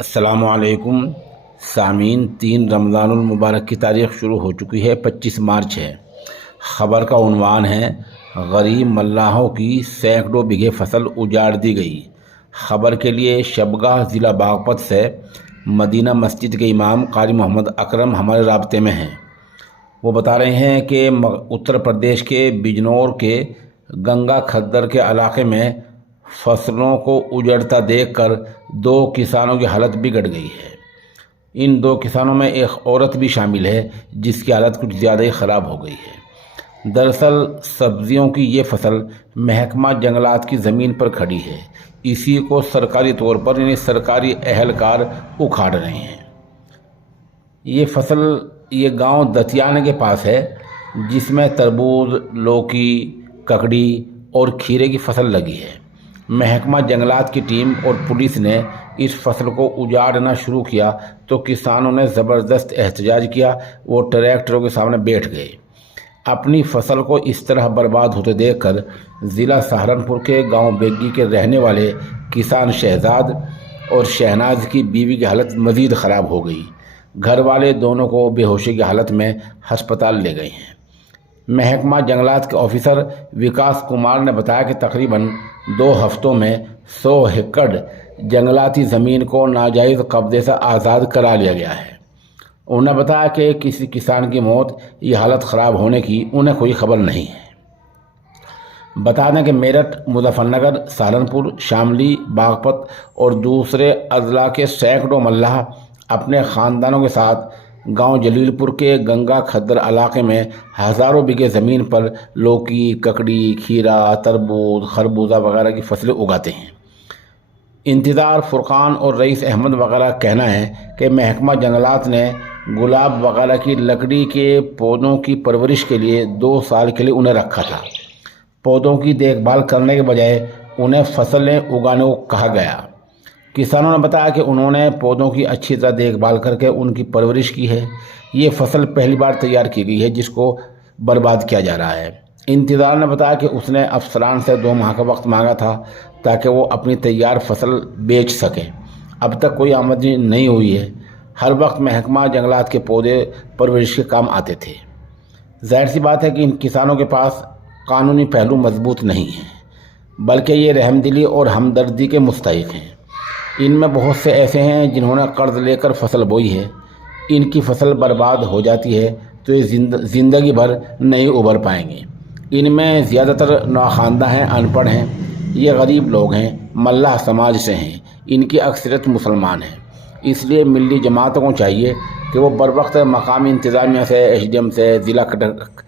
السلام علیکم سامعین، 3 رمضان المبارک کی تاریخ شروع ہو چکی ہے، 25 مارچ ہے۔ خبر کا عنوان ہے غریب ملاحوں کی سینکڑوں بیگھے فصل اجاڑ دی گئی۔ خبر کے لیے شبگاہ ضلع باغپت سے مدینہ مسجد کے امام قاری محمد اکرم ہمارے رابطے میں ہیں۔ وہ بتا رہے ہیں کہ اتر پردیش کے بجنور کے گنگا کھدر کے علاقے میں فصلوں کو اجڑتا دیکھ کر 2 کسانوں کی حالت بگڑ گئی ہے۔ ان 2 کسانوں میں ایک عورت بھی شامل ہے جس کی حالت کچھ زیادہ ہی خراب ہو گئی ہے۔ دراصل سبزیوں کی یہ فصل محکمہ جنگلات کی زمین پر کھڑی ہے، اسی کو سرکاری طور پر سرکاری اہلکار اکھاڑ رہے ہیں۔ یہ فصل گاؤں دتیانے کے پاس ہے جس میں تربوز، لوکی، ککڑی اور کھیرے کی فصل لگی ہے۔ محکمہ جنگلات کی ٹیم اور پولیس نے اس فصل کو اجاڑنا شروع کیا تو کسانوں نے زبردست احتجاج کیا۔ وہ ٹریکٹروں کے سامنے بیٹھ گئے۔ اپنی فصل کو اس طرح برباد ہوتے دیکھ کر ضلع سہارنپور کے گاؤں بیگی کے رہنے والے کسان شہزاد اور شہناز کی بیوی کی حالت مزید خراب ہو گئی۔ گھر والے دونوں کو بے ہوشی کی حالت میں ہسپتال لے گئے ہیں۔ محکمہ جنگلات کے آفیسر وکاس کمار نے بتایا کہ تقریباً 2 ہفتوں میں 100 ایکڑ جنگلاتی زمین کو ناجائز قبضے سے آزاد کرا لیا گیا ہے۔ انہوں نے بتایا کہ کسی کسان کی موت یا حالت خراب ہونے کی انہیں کوئی خبر نہیں ہے۔ بتا دیں کہ میرٹھ، مظفر نگر، سہارنپور، شاملی، باغپت اور دوسرے اضلاع کے سینکڑوں ملاح اپنے خاندانوں کے ساتھ گاؤں جلیل پور کے گنگا کھدر علاقے میں ہزاروں بیگھے زمین پر لوکی، ککڑی، کھیرا، تربوز، خربوزہ وغیرہ کی فصلیں اگاتے ہیں۔ انتظار، فرقان اور رئیس احمد وغیرہ کا کہنا ہے کہ محکمہ جنگلات نے گلاب وغیرہ کی لکڑی کے پودوں کی پرورش کے لیے 2 سال کے لیے انہیں رکھا تھا۔ پودوں کی دیکھ بھال کرنے کے بجائے انہیں فصلیں اگانے کو کہا گیا۔ کسانوں نے بتایا کہ انہوں نے پودوں کی اچھی طرح دیکھ بھال کر کے ان کی پرورش کی ہے۔ یہ فصل پہلی بار تیار کی گئی ہے جس کو برباد کیا جا رہا ہے۔ انتظار نے بتایا کہ اس نے افسران سے 2 ماہ کا وقت مانگا تھا تاکہ وہ اپنی تیار فصل بیچ سکے۔ اب تک کوئی آمدنی نہیں ہوئی ہے۔ ہر وقت محکمہ جنگلات کے پودے پرورش کے کام آتے تھے۔ ظاہر سی بات ہے کہ ان کسانوں کے پاس قانونی پہلو مضبوط نہیں ہے، بلکہ یہ رحم دلی اور ہمدردی کے مستحق ہیں۔ ان میں بہت سے ایسے ہیں جنہوں نے قرض لے کر فصل بوئی ہے۔ ان کی فصل برباد ہو جاتی ہے تو یہ زندگی بھر نہیں ابھر پائیں گے۔ ان میں زیادہ تر ناخواندہ ہیں، ان پڑھ ہیں، یہ غریب لوگ ہیں، ملاح سماج سے ہیں۔ ان کی اکثریت مسلمان ہیں۔ اس لیے ملی جماعتوں کو چاہیے کہ وہ بروقت مقامی انتظامیہ سے، ایس ڈی ایم سے، ضلع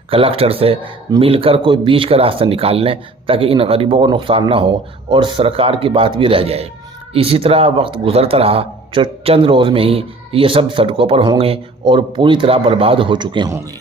کلکٹر سے مل کر کوئی بیچ کا راستہ نکال لیں تاکہ ان غریبوں کو نقصان نہ ہو اور سرکار کی بات بھی رہ جائے۔ اسی طرح وقت گزرتا رہا چند روز میں ہی یہ سب سڑکوں پر ہوں گے اور پوری طرح برباد ہو چکے ہوں گے۔